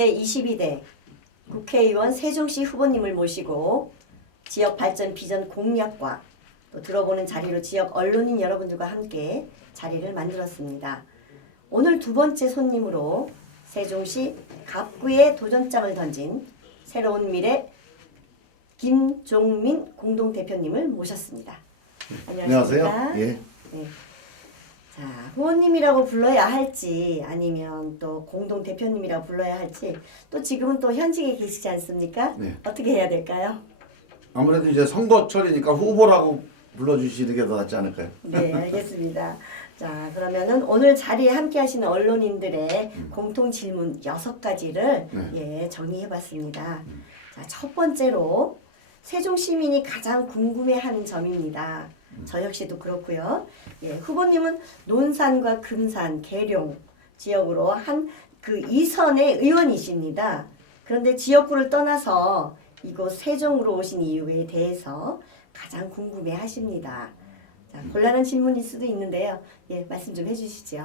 제22대 국회의원 세종시 후보님을 모시고 지역 발전 비전 공약과 또 들어보는 자리로 지역 언론인 여러분들과 함께 자리를 만들었습니다. 오늘 두 번째 손님으로 세종시 갑구에 도전장을 던진 새로운 미래 김종민 공동대표님을 모셨습니다. 안녕하십니까? 예. 네. 자, 후보님이라고 불러야 할지 아니면 또 공동대표님이라고 불러야 할지 또 지금은 또 현직에 계시지 않습니까? 네. 어떻게 해야 될까요? 아무래도 이제 선거철이니까 후보라고 불러주시는 게 더 낫지 않을까요? 네, 알겠습니다. 자, 그러면은 오늘 자리에 함께 하시는 언론인들의 공통 질문 6가지를 예, 정리해 봤습니다. 자, 첫 번째로 세종 시민이 가장 궁금해하는 점입니다. 저 역시도 그렇고요. 예, 후보님은 논산과 금산, 계룡 지역으로 한 그 2선의 의원이십니다. 그런데 지역구를 떠나서 이곳 세종으로 오신 이유에 대해서 가장 궁금해하십니다. 자, 곤란한 질문일 수도 있는데요. 예, 말씀 좀 해주시죠.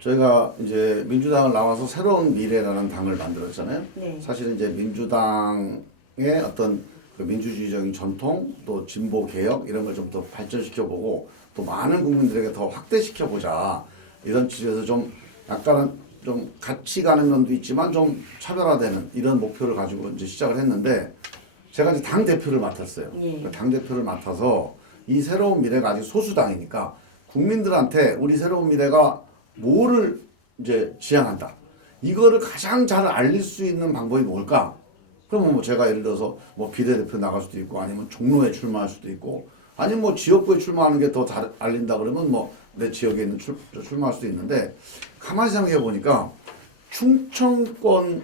저희가 이제 민주당을 나와서 새로운 미래라는 당을 만들었잖아요. 네. 사실은 이제 민주당의 어떤 그 민주주의적인 전통 또 진보 개혁 이런 걸 좀 더 발전시켜보고 또 많은 국민들에게 더 확대시켜보자 이런 취지에서 좀 약간은 좀 같이 가는 면도 있지만 좀 차별화되는 이런 목표를 가지고 이제 시작을 했는데 제가 이제 당 대표를 맡았어요. 예. 당 대표를 맡아서 이 새로운 미래가 아직 소수당이니까 국민들한테 우리 새로운 미래가 뭐를 이제 지향한다. 이거를 가장 잘 알릴 수 있는 방법이 뭘까? 그러면 뭐 제가 예를 들어서 뭐 비례대표 나갈 수도 있고 아니면 종로에 출마할 수도 있고 아니면 뭐 지역구에 출마하는 게 더 잘 알린다 그러면 뭐 내 지역에 있는 출마할 수도 있는데 가만히 생각해 보니까 충청권을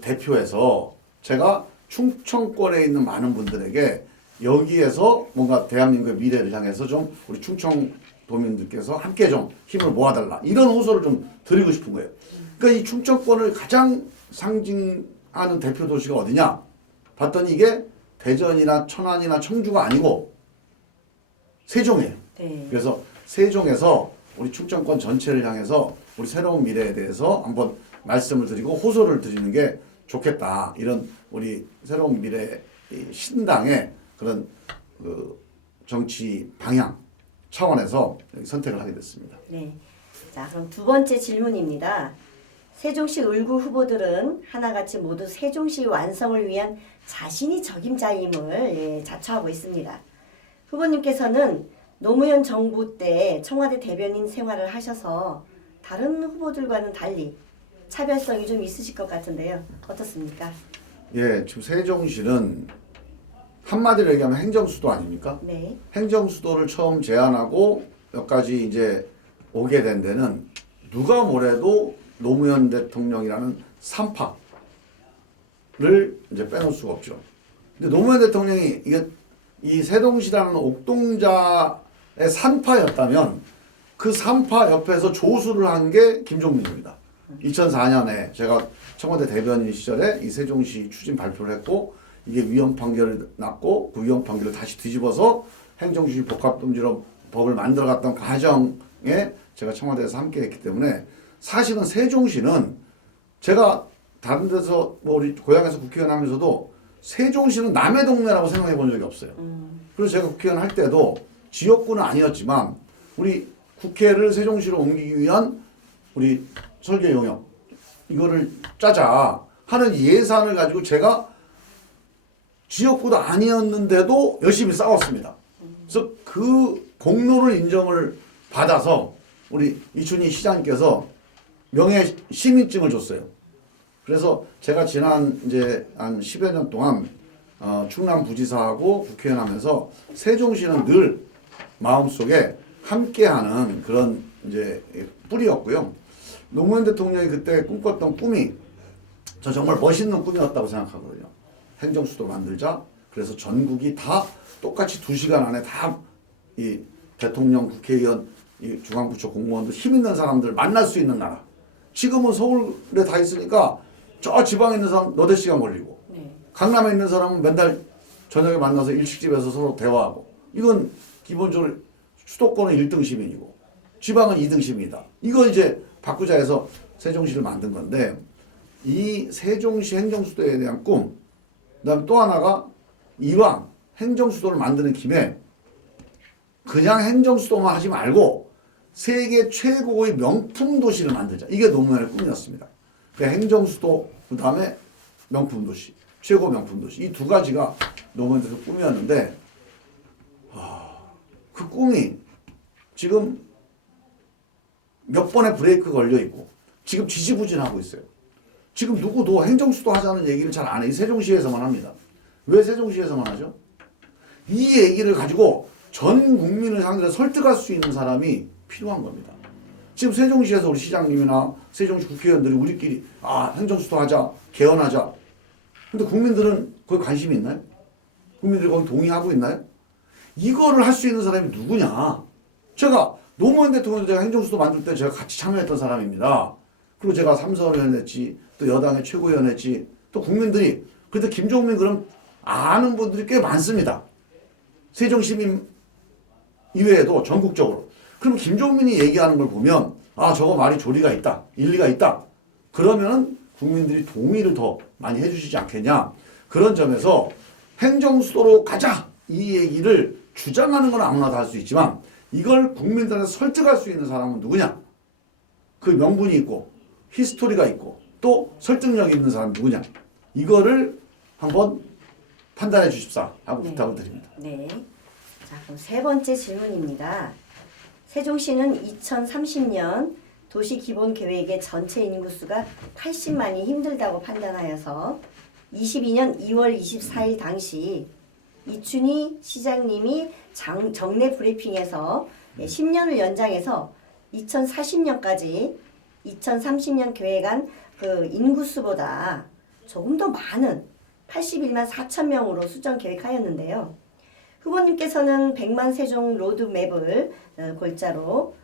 대표해서 제가 충청권에 있는 많은 분들에게 여기에서 뭔가 대한민국의 미래를 향해서 좀 우리 충청도민들께서 함께 좀 힘을 모아달라 이런 호소를 좀 드리고 싶은 거예요. 그러니까 이 충청권을 가장 상징하는 대표 도시가 어디냐? 봤더니 이게 대전이나 천안이나 청주가 아니고 세종이에요. 네. 그래서 세종에서 우리 충청권 전체를 향해서 우리 새로운 미래에 대해서 한번 말씀을 드리고 호소를 드리는 게 좋겠다. 이런 우리 새로운 미래 신당의 그런 그 정치 방향 차원에서 선택을 하게 됐습니다. 네. 자, 그럼 두 번째 질문입니다. 세종시 을구 후보들은 하나같이 모두 세종시 완성을 위한 자신이 적임자임을 예, 자처하고 있습니다. 후보님께서는 노무현 정부 때 청와대 대변인 생활을 하셔서 다른 후보들과는 달리 차별성이 좀 있으실 것 같은데요. 어떻습니까? 예, 지금 세종시는 한마디로 얘기하면 행정수도 아닙니까? 네. 행정수도를 처음 제안하고 여기까지 이제 오게 된 데는 누가 뭐래도 노무현 대통령이라는 산파를 이제 빼놓을 수가 없죠. 근데 노무현 대통령이 이게 이 세종시라는 옥동자의 산파였다면 그 산파 옆에서 조수를 한 게 김종민입니다. 2004년에 제가 청와대 대변인 시절에 이 세종시 추진 발표를 했고 이게 위헌 판결을 났고 그 위헌 판결을 다시 뒤집어서 행정주의 복합금지로 법을 만들어갔던 과정에 제가 청와대에서 함께했기 때문에 사실은 세종시는 제가 다른 데서 뭐 우리 고향에서 국회의원 하면서도 세종시는 남의 동네라고 생각해 본 적이 없어요. 그래서 제가 국회의원 할 때도 지역구는 아니었지만 우리 국회를 세종시로 옮기기 위한 우리 설계 용역 이거를 짜자 하는 예산을 가지고 제가 지역구도 아니었는데도 열심히 싸웠습니다. 그래서 그 공로를 인정을 받아서 우리 이춘희 시장님께서 명예 시민증을 줬어요. 그래서 제가 지난 이제 한 10여 년 동안 충남 부지사하고 국회의원 하면서 세종시는 늘 마음속에 함께하는 그런 이제 뿌리였고요. 노무현 대통령이 그때 꿈꿨던 꿈이 저 정말 멋있는 꿈이었다고 생각하거든요. 행정수도 만들자. 그래서 전국이 다 똑같이 2시간 안에 다 이 대통령, 국회의원, 이 중앙부처 공무원들 힘 있는 사람들 만날 수 있는 나라. 지금은 서울에 다 있으니까 저 지방에 있는 사람 너댓 시간 걸리고 네. 강남에 있는 사람은 맨날 저녁에 만나서 일식집에서 서로 대화하고 이건 기본적으로 수도권은 1등 시민이고 지방은 2등 시민이다. 이거 이제 바꾸자 해서 세종시를 만든 건데 이 세종시 행정수도에 대한 꿈, 그다음에 또 하나가 이왕 행정수도를 만드는 김에 그냥 행정수도만 하지 말고 세계 최고의 명품 도시를 만들자. 이게 노무현의 꿈이었습니다. 그 행정수도, 그 다음에 명품 도시, 최고 명품 도시. 이 두 가지가 노무현의 꿈이었는데, 그 꿈이 지금 몇 번의 브레이크 걸려 있고, 지금 지지부진하고 있어요. 지금 누구도 행정수도 하자는 얘기를 잘 안 해. 이 세종시에서만 합니다. 왜 세종시에서만 하죠? 이 얘기를 가지고 전 국민을 상대로 설득할 수 있는 사람이 필요한 겁니다. 지금 세종시에서 우리 시장님이나 세종시 국회의원들이 우리끼리 행정수도 하자, 개헌하자. 근데 국민들은 거기 관심이 있나요? 국민들이 거기 동의하고 있나요? 이거를 할 수 있는 사람이 누구냐? 제가 노무현 대통령 제가 행정수도 만들 때 제가 같이 참여했던 사람입니다. 그리고 제가 삼선을 했지, 또 여당의 최고위원했지, 또 국민들이 그때 김종민 그럼 아는 분들이 꽤 많습니다. 세종시민 이외에도 전국적으로. 그럼 김종민이 얘기하는 걸 보면 저거 말이 조리가 있다, 일리가 있다. 그러면은 국민들이 동의를 더 많이 해주시지 않겠냐. 그런 점에서 행정수도로 가자 이 얘기를 주장하는 건 아무나 다 할 수 있지만 이걸 국민들한테 설득할 수 있는 사람은 누구냐? 그 명분이 있고 히스토리가 있고 또 설득력이 있는 사람은 누구냐? 이거를 한번 판단해 주십사 하고 부탁을 드립니다. 네. 자, 그럼 세 번째 질문입니다. 세종시는 2030년 도시기본계획의 전체 인구수가 80만이 힘들다고 판단하여서 22년 2월 24일 당시 이춘희 시장님이 정례 브리핑에서 10년을 연장해서 2040년까지 2030년 계획안 그 인구수보다 조금 더 많은 81만 4천 명으로 수정 계획하였는데요. 후보님께서는 100만 세종 로드맵을 골자로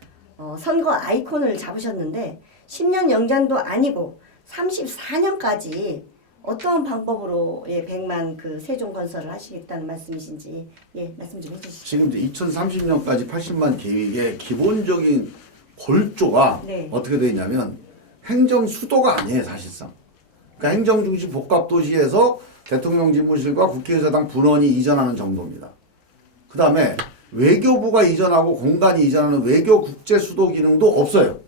선거 아이콘을 잡으셨는데 10년 연장도 아니고 34년까지 어떠한 방법으로 100만 그 세종 건설을 하시겠다는 말씀이신지 말씀 좀 해주시죠. 지금 이제 2030년까지 80만 계획의 기본적인 골조가 어떻게 되어 있냐면 행정 수도가 아니에요, 사실상. 그러니까 행정중심 복합도시에서 대통령 집무실과 국회의사당 분원이 이전하는 정도입니다. 그 다음에 외교부가 이전하고 공간이 이전하는 외교 국제 수도 기능도 없어요.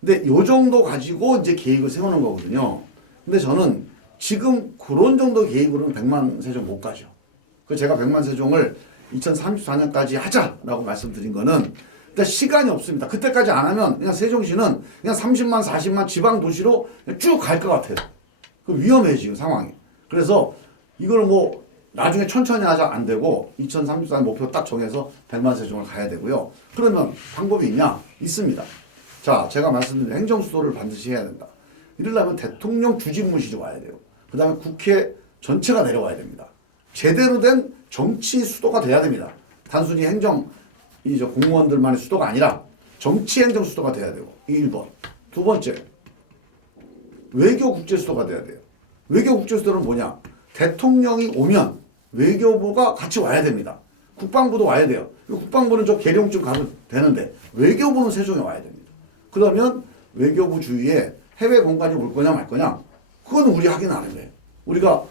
근데 요 정도 가지고 이제 계획을 세우는 거거든요. 근데 저는 지금 그런 정도 계획으로는 100만 세종 못 가죠. 그래서 제가 100만 세종을 2034년까지 하자라고 말씀드린 거는 일단 시간이 없습니다. 그때까지 안 하면 그냥 세종시는 그냥 30만, 40만 지방 도시로 쭉 갈 것 같아요. 그 위험해 지금 상황이. 그래서 이걸 뭐 나중에 천천히 하자 안 되고 2034년 목표 딱 정해서 100만 세종을 가야 되고요. 그러면 방법이 있냐? 있습니다. 자, 제가 말씀드린 행정수도를 반드시 해야 된다. 이러려면 대통령 주집무실이 와야 돼요. 그 다음에 국회 전체가 내려와야 됩니다. 제대로 된 정치 수도가 돼야 됩니다. 단순히 공무원들만의 수도가 아니라 정치 행정 수도가 돼야 되고, 이게 1번. 두 번째, 외교 국제 수도가 돼야 돼요. 외교 국제 수도는 뭐냐? 대통령이 오면 외교부가 같이 와야 됩니다. 국방부도 와야 돼요. 국방부는 저 계룡쯤 가도 되는데 외교부는 세종에 와야 됩니다. 그러면 외교부 주위에 해외 공간이 올 거냐 말 거냐? 그거는 우리 확인 안 해요. 우리가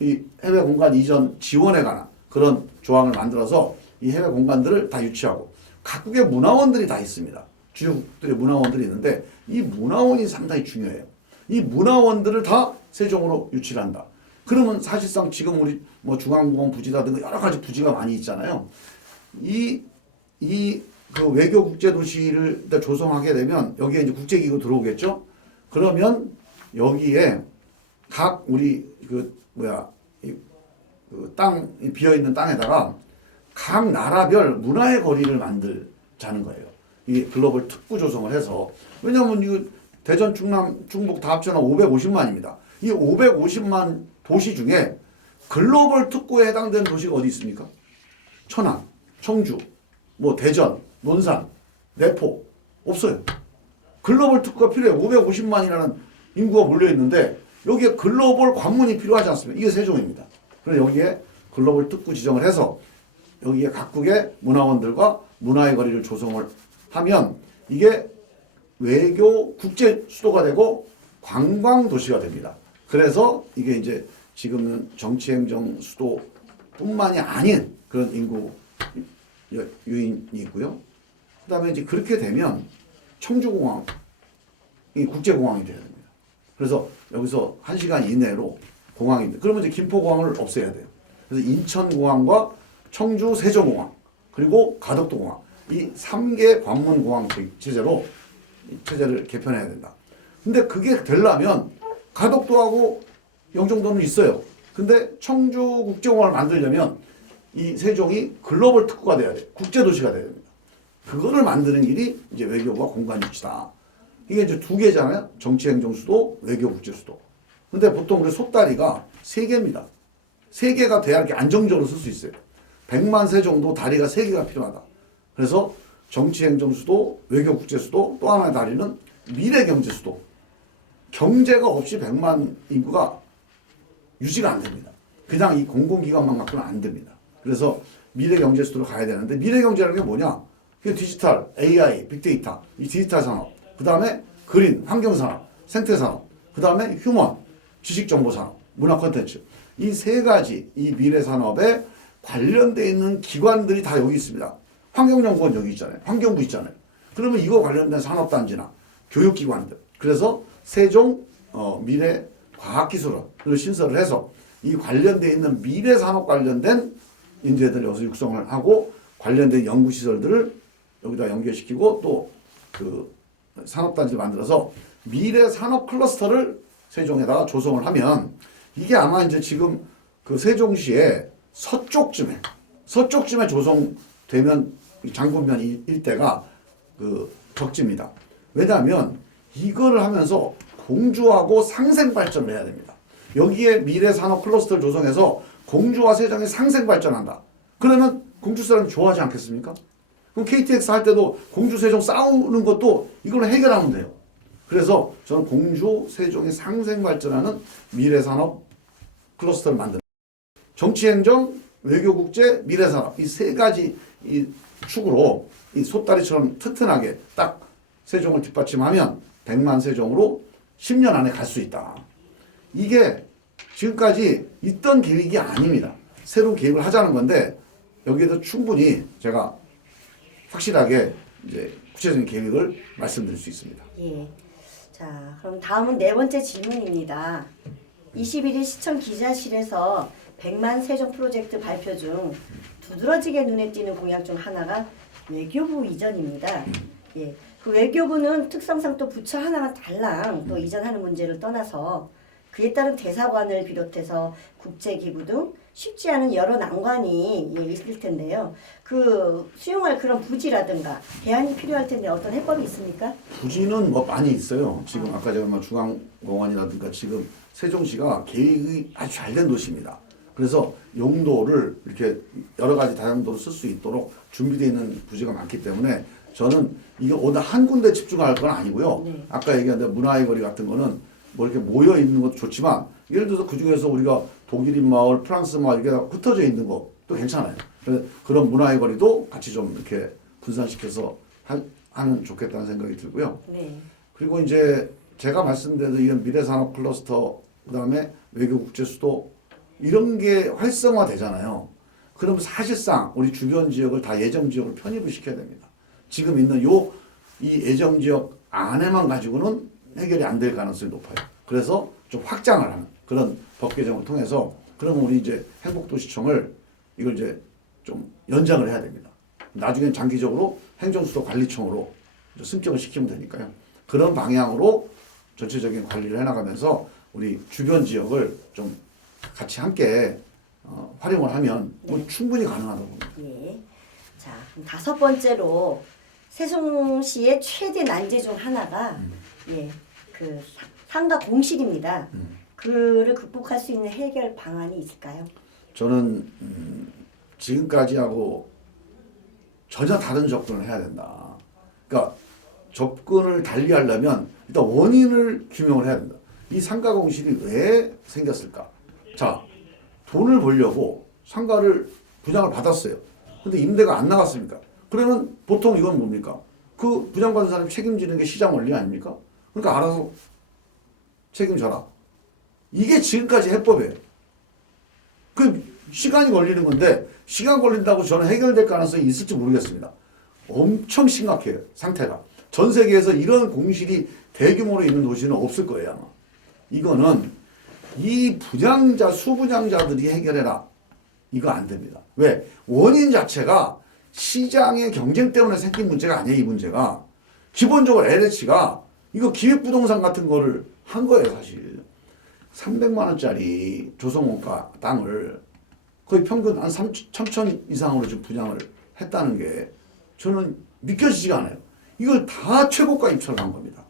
이 해외 공간 이전 지원에 관한 그런 조항을 만들어서 이 해외 공간들을 다 유치하고 각국의 문화원들이 다 있습니다. 주요국들의 문화원들이 있는데 이 문화원이 상당히 중요해요. 이 문화원들을 다 세종으로 유치를 한다. 그러면 사실상 지금 우리 뭐 중앙공원 부지라든가 여러 가지 부지가 많이 있잖아요. 그 외교 국제 도시를 조성하게 되면 여기에 이제 국제기구 들어오겠죠. 그러면 여기에 각 우리 땅 비어 있는 땅에다가 각 나라별 문화의 거리를 만들자는 거예요. 이 글로벌 특구 조성을 해서. 왜냐하면 이거 대전, 충남, 충북 다 합쳐서 550만입니다. 이 550만 도시 중에 글로벌 특구에 해당되는 도시가 어디 있습니까? 천안, 청주, 뭐 대전, 논산, 내포 없어요. 글로벌 특구가 필요해요. 550만이라는 인구가 몰려있는데 여기에 글로벌 관문이 필요하지 않습니까? 이게 세종입니다. 그래서 여기에 글로벌 특구 지정을 해서 여기에 각국의 문화원들과 문화의 거리를 조성을 하면 이게 외교 국제 수도가 되고 관광 도시가 됩니다. 그래서 이게 이제 지금은 정치행정 수도뿐만이 아닌 그런 인구 유인이 있고요. 그다음에 이제 그렇게 되면 청주공항이 국제공항이 돼야 됩니다. 그래서 여기서 1시간 이내로 공항이 돼. 그러면 이제 김포공항을 없애야 돼요. 그래서 인천공항과 청주 세종공항 그리고 가덕도공항 이 3개 관문공항 체제를 개편해야 된다. 근데 그게 되려면 가덕도하고 영종도는 있어요. 근데 청주국제공항을 만들려면 이 세종이 글로벌 특구가 돼야 돼. 국제도시가 돼야 됩니다. 그거를 만드는 일이 이제 외교부와 공관유치다. 이게 이제 두 개잖아요. 정치행정수도, 외교국제수도. 근데 보통 우리 속다리가 3개입니다. 3개가 돼야 이렇게 안정적으로 쓸 수 있어요. 100만 세 정도 다리가 3개가 필요하다. 그래서 정치행정수도, 외교국제수도, 또 하나의 다리는 미래경제수도. 경제가 없이 100만 인구가 유지가 안 됩니다. 그냥 이 공공기관만 갖고는 안 됩니다. 그래서 미래경제수도로 가야 되는데 미래경제라는 게 뭐냐? 그게 디지털, AI, 빅데이터, 이 디지털 산업, 그 다음에 그린, 환경산업, 생태산업, 그 다음에 휴먼, 지식정보산업, 문화콘텐츠 이 3가지 이 미래산업에 관련되어 있는 기관들이 다 여기 있습니다. 환경연구원 여기 있잖아요. 환경부 있잖아요. 그러면 이거 관련된 산업단지나 교육기관들 그래서 세종 미래과학기술원을 신설을 해서 이 관련되어 있는 미래산업 관련된 인재들 여기서 육성을 하고 관련된 연구시설들을 여기다 연결시키고 또 그 산업단지를 만들어서 미래산업 클러스터를 세종에다가 조성을 하면 이게 아마 이제 지금 그 세종시의 서쪽쯤에 조성되면 장군면 일대가 그 적지입니다. 왜냐하면 이거를 하면서 공주하고 상생 발전을 해야 됩니다. 여기에 미래산업 클러스터를 조성해서 공주와 세종이 상생 발전한다. 그러면 공주 사람이 좋아하지 않겠습니까? 그럼 KTX 할 때도 공주 세종 싸우는 것도 이걸로 해결하면 돼요. 그래서 저는 공주 세종이 상생 발전하는 미래산업 클러스터를 만드는 정치행정, 외교국제, 미래산업 이 3가지 이 축으로 이 솥다리처럼 튼튼하게 딱 세종을 뒷받침하면 100만 세종으로 10년 안에 갈 수 있다. 이게 지금까지 있던 계획이 아닙니다. 새로운 계획을 하자는 건데 여기에도 충분히 제가 확실하게 이제 구체적인 계획을 말씀드릴 수 있습니다. 예. 자, 그럼 다음은 4번째 질문입니다. 21일 시청 기자실에서 100만 세종 프로젝트 발표 중 두드러지게 눈에 띄는 공약 중 하나가 외교부 이전입니다. 예. 그 외교부는 특성상 또 부처 하나가 달랑 또 이전하는 문제를 떠나서 그에 따른 대사관을 비롯해서 국제기구 등 쉽지 않은 여러 난관이 있을 텐데요. 그 수용할 그런 부지라든가 대안이 필요할 텐데 어떤 해법이 있습니까? 부지는 뭐 많이 있어요. 지금 아까 제가 뭐 중앙공원이라든가 지금 세종시가 계획이 아주 잘 된 도시입니다. 그래서 용도를 이렇게 여러 가지 다양도로 쓸 수 있도록 준비되어 있는 부지가 많기 때문에 저는 이게 어느 한 군데 집중할 건 아니고요. 네. 아까 얘기한 문화의 거리 같은 거는 뭐 이렇게 모여 있는 것도 좋지만 예를 들어서 그 중에서 우리가 독일인 마을, 프랑스 마을 이렇게 흩어져 있는 것도 괜찮아요. 그래서 그런 문화의 거리도 같이 좀 이렇게 분산시켜서 하면 좋겠다는 생각이 들고요. 네. 그리고 이제 제가 말씀드린 이런 미래산업 클러스터 그다음에 외교국제수도 이런 게 활성화되잖아요. 그러면 사실상 우리 주변 지역을 다 예정지역으로 편입을 시켜야 됩니다. 지금 있는 이 예정지역 안에만 가지고는 해결이 안 될 가능성이 높아요. 그래서 좀 확장을 하는 그런 법 개정을 통해서 그러면 우리 이제 행복도시청을 이걸 이제 좀 연장을 해야 됩니다. 나중엔 장기적으로 행정수도 관리청으로 승격을 시키면 되니까요. 그런 방향으로 전체적인 관리를 해나가면서 우리 주변 지역을 좀 같이 함께 활용을 하면 뭐 네. 충분히 가능하다고 봅니다. 예. 자, 그럼 5번째로 세종시의 최대 난제 중 하나가 그 상가 공실입니다. 그를 극복할 수 있는 해결 방안이 있을까요? 저는 지금까지하고 전혀 다른 접근을 해야 된다. 그러니까 접근을 달리 하려면 일단 원인을 규명을 해야 된다. 이 상가 공실이 왜 생겼을까? 자, 돈을 벌려고 상가를 분양을 받았어요. 근데 임대가 안 나갔습니까? 그러면 보통 이건 뭡니까? 그 분양받은 사람이 책임지는 게 시장 원리 아닙니까? 그러니까 알아서 책임져라. 이게 지금까지 해법이에요. 그 시간이 걸리는 건데 시간 걸린다고 저는 해결될 가능성이 있을지 모르겠습니다. 엄청 심각해요. 상태가. 전 세계에서 이런 공실이 대규모로 있는 도시는 없을 거예요. 아마. 이거는 이 분양자, 수분양자들이 해결해라. 이거 안 됩니다. 왜? 원인 자체가 시장의 경쟁 때문에 생긴 문제가 아니에요. 이 문제가. 기본적으로 LH가 이거 기획부동산 같은 거를 한 거예요. 사실. 300만 원짜리 조성원가 땅을 거의 평균 한 3천 이상으로 지금 분양을 했다는 게 저는 믿겨지지가 않아요. 이걸 다 최고가 입찰을 한 겁니다.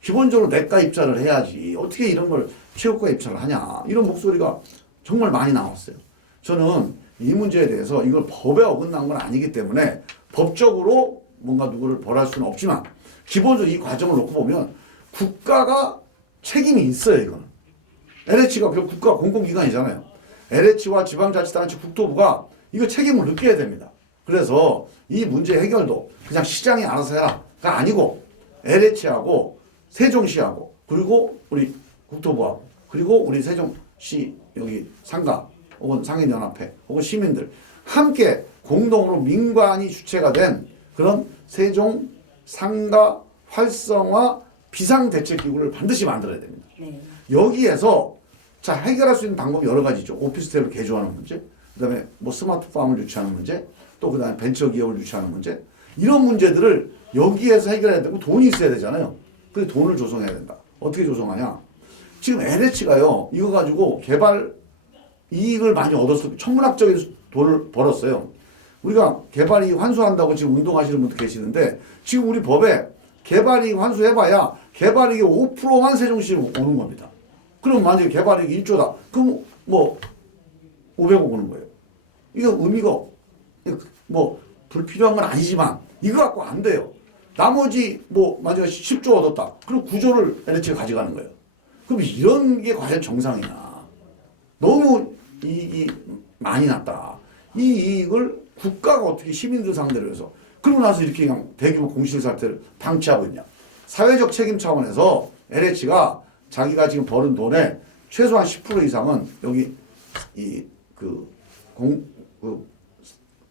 기본적으로 매가 입찰을 해야지 어떻게 이런 걸 최고가 입찰을 하냐 이런 목소리가 정말 많이 나왔어요. 저는 이 문제에 대해서 이걸 법에 어긋난 건 아니기 때문에 법적으로 뭔가 누구를 벌할 수는 없지만 기본적으로 이 과정을 놓고 보면 국가가 책임이 있어요. 이거는 LH가 국가 공공기관이잖아요. LH와 지방자치단체 국토부가 이거 책임을 느껴야 됩니다. 그래서 이 문제 해결도 그냥 시장이 알아서 해라가 아니고 LH하고 세종시하고 그리고 우리 국토부하고 그리고 우리 세종시 여기 상가 혹은 상인연합회 혹은 시민들 함께 공동으로 민관이 주체가 된 그런 세종 상가 활성화 비상대책기구를 반드시 만들어야 됩니다. 네. 여기에서 자 해결할 수 있는 방법이 여러 가지죠. 오피스텔을 개조하는 문제, 그다음에 뭐 스마트팜을 유치하는 문제, 또 그다음에 벤처기업을 유치하는 문제 이런 문제들을 여기에서 해결해야 되고 돈이 있어야 되잖아요. 그래서 돈을 조성해야 된다. 어떻게 조성하냐? 지금 LH가요 이거 가지고 개발 이익을 많이 얻었을 천문학적인 돈을 벌었어요. 우리가 개발이익 환수한다고 지금 운동하시는 분도 계시는데 지금 우리 법에 개발이익 환수해봐야 개발이익의 5%만 세종시에 오는 겁니다. 그럼 만약에 개발이익이 1조다. 그럼 뭐 500억 오는 거예요. 이거 의미가 뭐 불필요한 건 아니지만 이거 갖고 안 돼요. 나머지 뭐 만약에 10조 얻었다. 그럼 9조를 LH가 가져가는 거예요. 그럼 이런 게 과연 정상이냐. 너무 이익이 많이 났다. 이 이익을 국가가 어떻게 시민들 상대로 해서 그러고 나서 이렇게 그냥 대규모 공실 사태를 방치하고 있냐. 사회적 책임 차원에서 LH가 자기가 지금 버는 돈의 최소한 10% 이상은 여기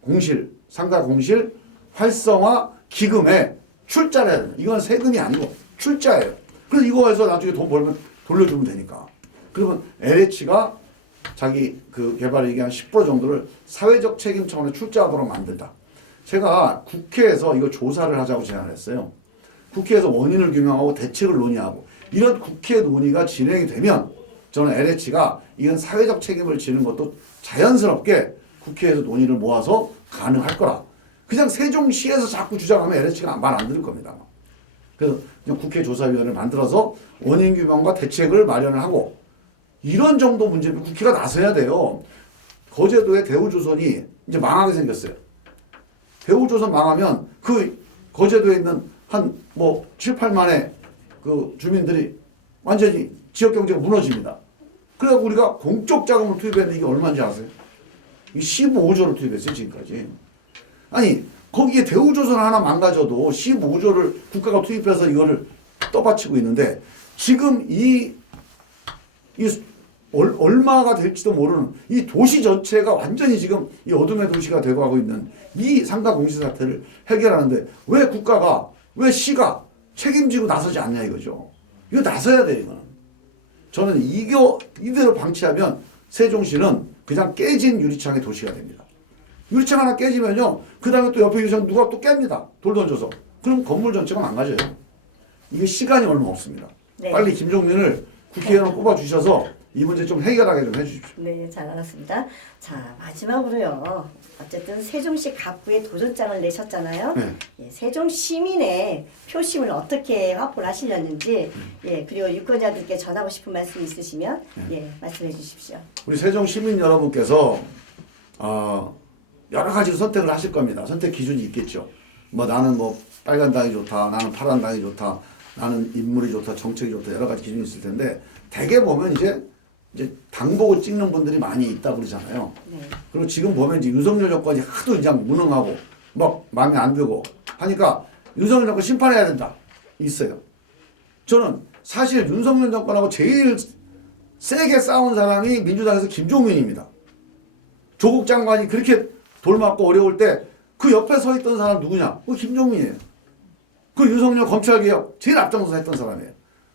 공실, 상가 공실 활성화 기금에 출자를 해야 됩니다. 이건 세금이 아니고 출자예요. 그래서 이거 해서 나중에 돈 벌면 돌려주면 되니까. 그러면 LH가 자기 그 개발이익의 한 10% 정도를 사회적 책임 차원의 출자하도록 만든다. 제가 국회에서 이거 조사를 하자고 제안했어요. 국회에서 원인을 규명하고 대책을 논의하고 이런 국회 논의가 진행이 되면 저는 LH가 이런 사회적 책임을 지는 것도 자연스럽게 국회에서 논의를 모아서 가능할 거라. 그냥 세종시에서 자꾸 주장하면 LH가 말 안 들을 겁니다. 그래서 그냥 국회조사위원회를 만들어서 원인 규명과 대책을 마련을 하고 이런 정도 문제는 국회가 나서야 돼요. 거제도의 대우조선이 이제 망하게 생겼어요. 대우조선 망하면 그 거제도에 있는 한 뭐 7, 8만의 그 주민들이 완전히 지역 경제가 무너집니다. 그래서 우리가 공적 자금을 투입했는데 이게 얼마인지 아세요? 15조를 투입했어요, 지금까지. 아니, 거기에 대우조선 하나 망가져도 15조를 국가가 투입해서 이거를 떠받치고 있는데 지금 얼마가 될지도 모르는 이 도시 전체가 완전히 지금 이 어둠의 도시가 되어가고 있는 이 상가 공시 사태를 해결하는데 왜 국가가, 왜 시가 책임지고 나서지 않냐 이거죠. 이거 나서야 돼요, 이거는. 저는 이대로 방치하면 세종시는 그냥 깨진 유리창의 도시가 됩니다. 유리창 하나 깨지면요, 그 다음에 또 옆에 유리창 누가 또 깹니다. 돌 던져서. 그럼 건물 전체가 망가져요. 이게 시간이 얼마 없습니다. 네. 빨리 김종민을 국회의원을 뽑아주셔서 이 문제 좀 해결하게 좀 해주십시오. 네, 잘 알았습니다. 자, 마지막으로요. 어쨌든 세종시 갑구에 도전장을 내셨잖아요. 네. 예, 세종 시민의 표심을 어떻게 확보를 하시려는지, 예, 그리고 유권자들께 전하고 싶은 말씀 있으시면, 예, 말씀해 주십시오. 우리 세종 시민 여러분께서 여러 가지로 선택을 하실 겁니다. 선택 기준이 있겠죠. 뭐 나는 뭐 빨간 당이 좋다, 나는 파란 당이 좋다, 나는 인물이 좋다, 정책이 좋다 여러 가지 기준이 있을 텐데 대개 보면 이제 당 보고 찍는 분들이 많이 있다 그러잖아요. 네. 그리고 지금 보면 이제 윤석열 정권이 하도 이제 무능하고 막 마음에 안 들고 하니까 윤석열 정권 심판해야 된다 있어요. 저는 사실 윤석열 정권하고 제일 세게 싸운 사람이 민주당에서 김종민입니다. 조국 장관이 그렇게 돌맞고 어려울 때 그 옆에 서 있던 사람 누구냐? 그 김종민이에요. 그 윤석열 검찰개혁 제일 앞장서서 했던 사람이에요.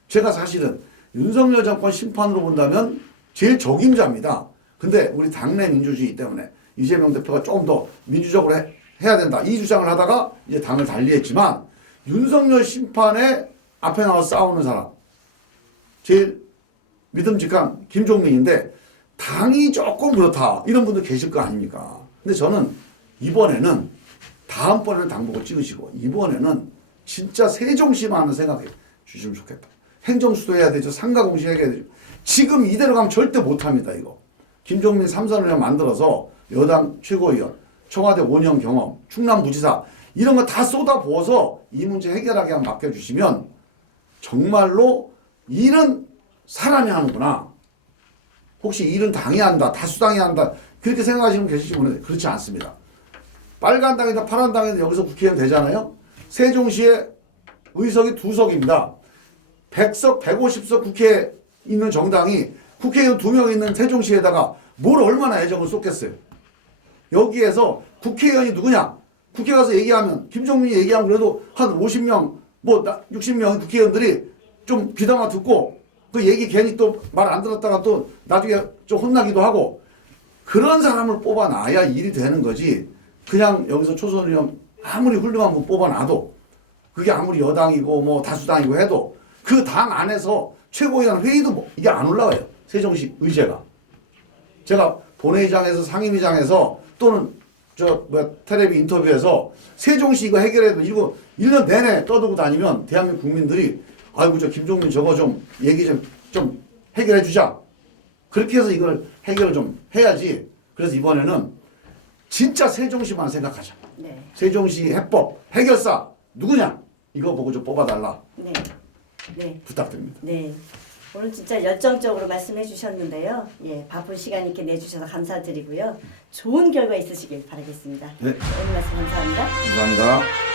제가 사실은 윤석열 정권 심판으로 본다면 제일 적임자입니다. 근데 우리 당내 민주주의 때문에 이재명 대표가 조금 더 민주적으로 해야 된다. 이 주장을 하다가 이제 당을 달리했지만 윤석열 심판에 앞에 나와서 싸우는 사람 제일 믿음직한 김종민인데 당이 조금 그렇다. 이런 분들 계실 거 아닙니까? 근데 저는 이번에는 다음번에는 당 보고 찍으시고 이번에는 진짜 세종시만을 생각해 주시면 좋겠다. 행정수도 해야 되죠. 상가공시 해야 되죠. 지금 이대로 가면 절대 못합니다. 이거. 김종민 3선을 만들어서 여당 최고위원, 청와대 5년 경험, 충남부지사 이런 거 다 쏟아부어서 이 문제 해결하게 맡겨주시면 정말로 일은 사람이 하는구나. 혹시 일은 당이 한다. 다수당이 한다. 그렇게 생각하시는 분 계실지 모르겠는데 그렇지 않습니다. 빨간 당이다 파란 당이다 여기서 국회의원 되잖아요. 세종시에 의석이 2석입니다. 100석 150석 국회에 있는 정당이 국회의원 2명 있는 세종시에다가 뭘 얼마나 애정을 쏟겠어요. 여기에서 국회의원이 누구냐. 국회 가서 얘기하면 김종민이 얘기하면 그래도 한 50명 뭐 60명 국회의원들이 좀 귀담아 듣고 그 얘기 괜히 또 말 안 들었다가 또 나중에 좀 혼나기도 하고 그런 사람을 뽑아놔야 일이 되는 거지. 그냥 여기서 초선 의원 아무리 훌륭한 분 뽑아놔도 그게 아무리 여당이고 뭐 다수당이고 해도 그 당 안에서 최고위원 회의도 뭐 이게 안 올라와요. 세종시 의제가. 제가 본회의장에서 상임위장에서 또는 텔레비 인터뷰에서 세종시 이거 해결해도 이거 1년 내내 떠들고 다니면 대한민국 국민들이 아이고 저 김종민 저거 좀 얘기 좀 해결해 주자. 그렇게 해서 이걸 해결을 좀 해야지. 그래서 이번에는 진짜 세종시만 생각하자. 네. 세종시 해법 해결사 누구냐? 이거 보고 좀 뽑아달라. 네. 네. 부탁드립니다. 네. 오늘 진짜 열정적으로 말씀해 주셨는데요. 예, 바쁜 시간 있게 내주셔서 감사드리고요. 좋은 결과 있으시길 바라겠습니다. 네. 오늘 말씀 감사합니다. 감사합니다.